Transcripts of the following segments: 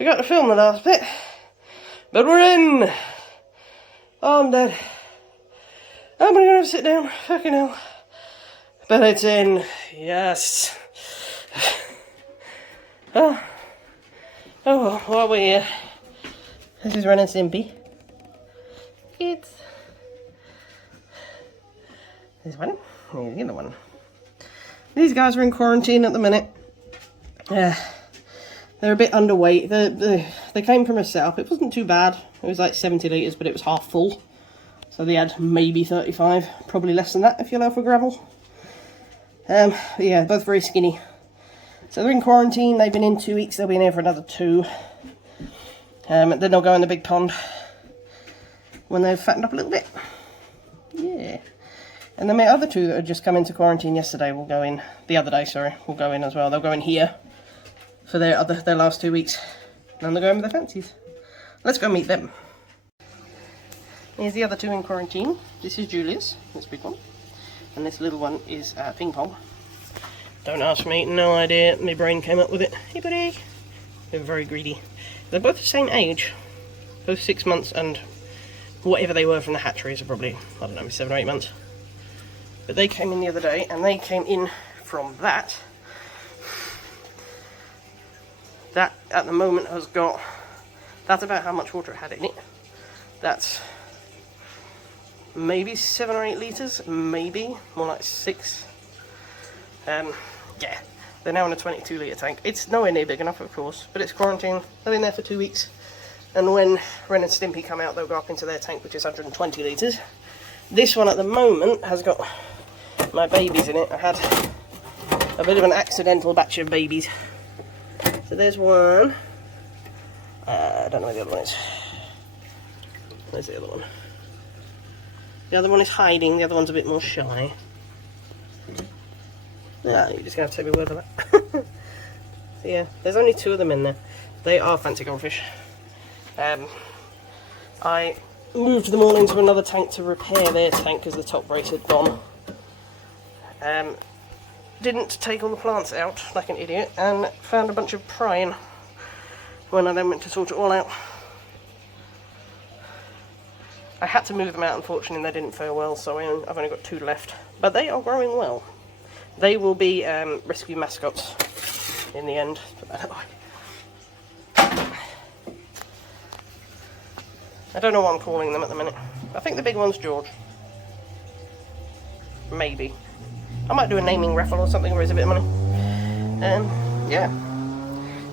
Forgot to film the last bit, but we're in. Oh, I'm dead. I'm gonna have to sit down. Fucking hell. But it's in. Yes. Oh. Oh well, while we're here. This is Ren and Simpy. It's this one. Here's the other one. These guys are in quarantine at the minute. They're a bit underweight. They came from a setup. It wasn't too bad. It was like 70 litres, but it was half full. So they had maybe 35, probably less than that if you allow for gravel. Yeah, both very skinny. So they're in quarantine. They've been in 2 weeks. They'll be in here for another 2. Then they'll go in the big pond when they've fattened up a little bit. Yeah. And then my other 2 that had just come into quarantine yesterday will go in, the other day, sorry, will go in as well. They'll go in here for their last 2 weeks. And then they'll go in with their fancies. Let's go meet them. Here's the other 2 in quarantine. This is Julia's, this big one. And this little one is Ping Pong. Don't ask me, no idea. My brain came up with it. Hey buddy! They're very greedy. They're both the same age. Both 6 months and whatever they were from the hatcheries are probably, I don't know, 7 or 8 months. But they came in the other day, and they came in from that. That, at the moment, has got... That's about how much water it had in it. That's maybe 7 or 8 litres, maybe. More like 6. Yeah. They're now in a 22 litre tank. It's nowhere near big enough, of course, but it's quarantine. They're in there for 2 weeks. And when Ren and Stimpy come out, they'll go up into their tank, which is 120 litres. This one at the moment has got my babies in it. I had a bit of an accidental batch of babies. So there's one. I don't know where the other one is. Where's the other one? The other one is hiding, the other one's a bit more shy. Yeah, you're just going to have to take my word for that. So yeah, there's only 2 of them in there. They are fancy goldfish. I moved them all into another tank to repair their tank because the top brace had gone. Didn't take all the plants out like an idiot and found a bunch of prying when I then went to sort it all out. I had to move them out, unfortunately, they didn't fare well, so I've only got 2 left. But they are growing well. They will be rescue mascots in the end. Put that away. I don't know what I'm calling them at the minute. I think the big one's George. Maybe. I might do a naming raffle or something, raise a bit of money. Yeah.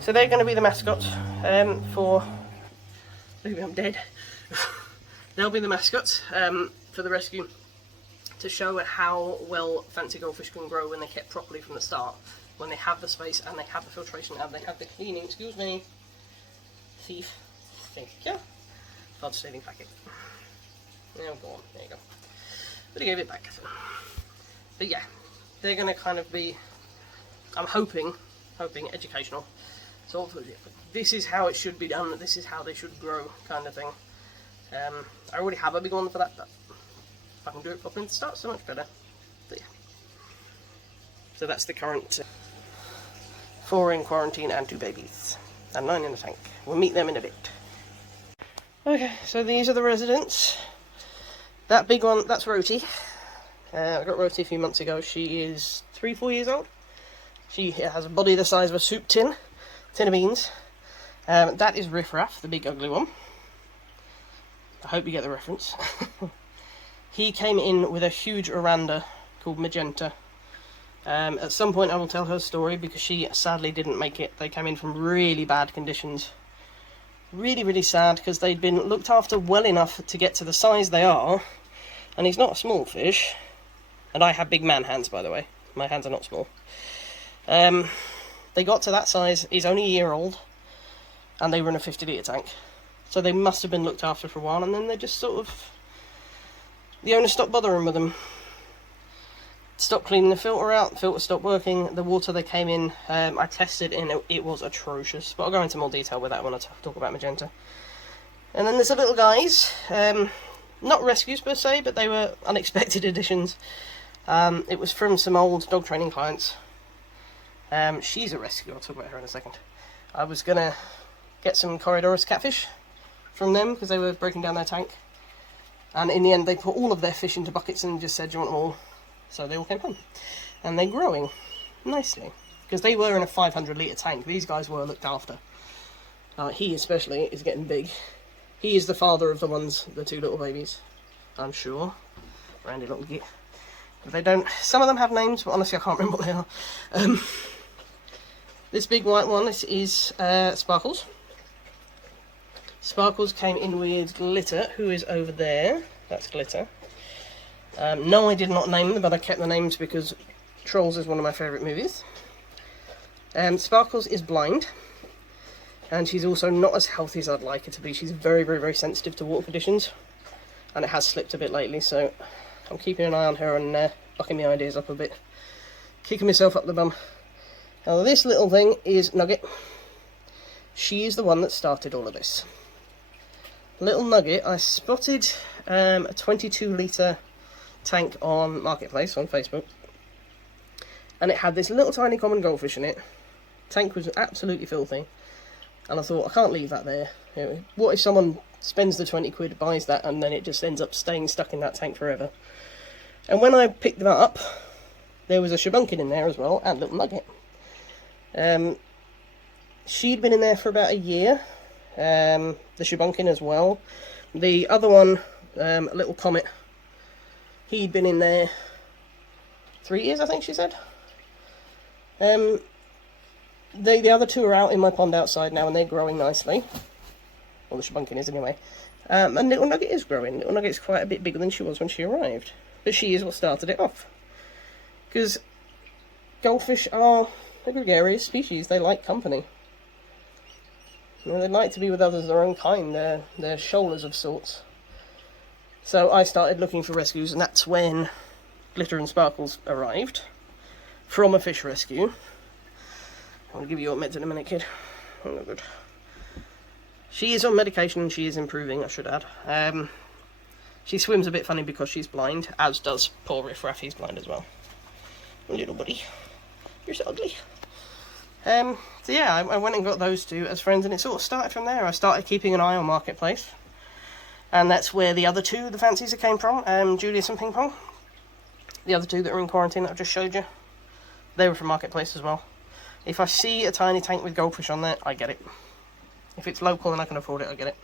So they're going to be the mascots for... Maybe I'm dead. They'll be the mascots for the rescue to show how well fancy goldfish can grow when they're kept properly from the start. When they have the space and they have the filtration and they have the cleaning. Excuse me. Thief. Thank you. Card stealing packet. Oh, go on. There you go. But he gave it back. But yeah, they're going to kind of be, I'm hoping educational. So this is how it should be done. This is how they should grow, kind of thing. I already have a big one for that, but if I can do it properly and start, so much better. But yeah. So that's the current 4 in quarantine and 2 babies. And 9 in the tank. We'll meet them in a bit. Okay, so these are the residents. That big one, that's Roti. I got Roti a few months ago. She is 3-4 years old. She has a body the size of a soup tin of beans. That is Riff Raff, the big ugly one. I hope you get the reference. He came in with a huge oranda called Magenta. At some point I will tell her story because she sadly didn't make it. They came in from really bad conditions. Really, really sad because they'd been looked after well enough to get to the size they are. And he's not a small fish. And I have big man hands, by the way. My hands are not small. They got to that size. He's only a year old. And they were in a 50 litre tank. So they must have been looked after for a while, and then they just sort of... The owner stopped bothering with them. Stopped cleaning the filter out, the filter stopped working, the water they came in, I tested and it was atrocious. But I'll go into more detail with that when I talk about Magenta. And then there's the little guys. Not rescues per se, but they were unexpected additions. It was from some old dog training clients. She's a rescue, I'll talk about her in a second. I was going to get some Corridorus catfish from them because they were breaking down their tank, and in the end they put all of their fish into buckets and just said, do you want them all? So they all came home, and they're growing nicely because they were in a 500 litre tank. These guys were looked after. He especially is getting big. He is the father of the 2 little babies, I'm sure. Randy little git. If they don't, some of them have names, but honestly I can't remember what they are. This big white one, this is Sparkles. Sparkles came in with Glitter, who is over there. That's Glitter. No, I did not name them, but I kept the names because Trolls is one of my favourite movies. Sparkles is blind, and she's also not as healthy as I'd like her to be. She's very, very, very sensitive to water conditions, and it has slipped a bit lately, so I'm keeping an eye on her and bucking my ideas up a bit. Kicking myself up the bum. Now this little thing is Nugget. She is the one that started all of this. Little Nugget, I spotted a 22 litre tank on Marketplace on Facebook, and it had this little tiny common goldfish in it. Tank was absolutely filthy, and I thought, I can't leave that there. You know, what if someone spends the 20 quid, buys that, and then it just ends up staying stuck in that tank forever? And when I picked them up, there was a Shabunkin in there as well, and Little Nugget. She'd been in there for about a year, the Shabunkin as well. The other one, Little Comet, he'd been in there 3 years, I think she said. the other two are out in my pond outside now, and they're growing nicely. Well, the Shebunkin is anyway. And Little Nugget is growing. Little Nugget's quite a bit bigger than she was when she arrived. But she is what started it off. Because goldfish are a gregarious species. They like company. You know, they like to be with others of their own kind. They're shoalers of sorts. So I started looking for rescues, and that's when Glitter and Sparkles arrived from a fish rescue. I'm going to give you your meds in a minute, kid. Oh, good. She is on medication and she is improving, I should add. She swims a bit funny because she's blind, as does poor Riff Raff. He's blind as well. Little buddy. You're so ugly. So yeah, I went and got those two as friends, and it sort of started from there. I started keeping an eye on Marketplace, and that's where the other two, the fancies, came from, Julius and Ping Pong. The other two that are in quarantine that I've just showed you, they were from Marketplace as well. If I see a tiny tank with goldfish on there, I get it. If it's local and I can afford it, I get it.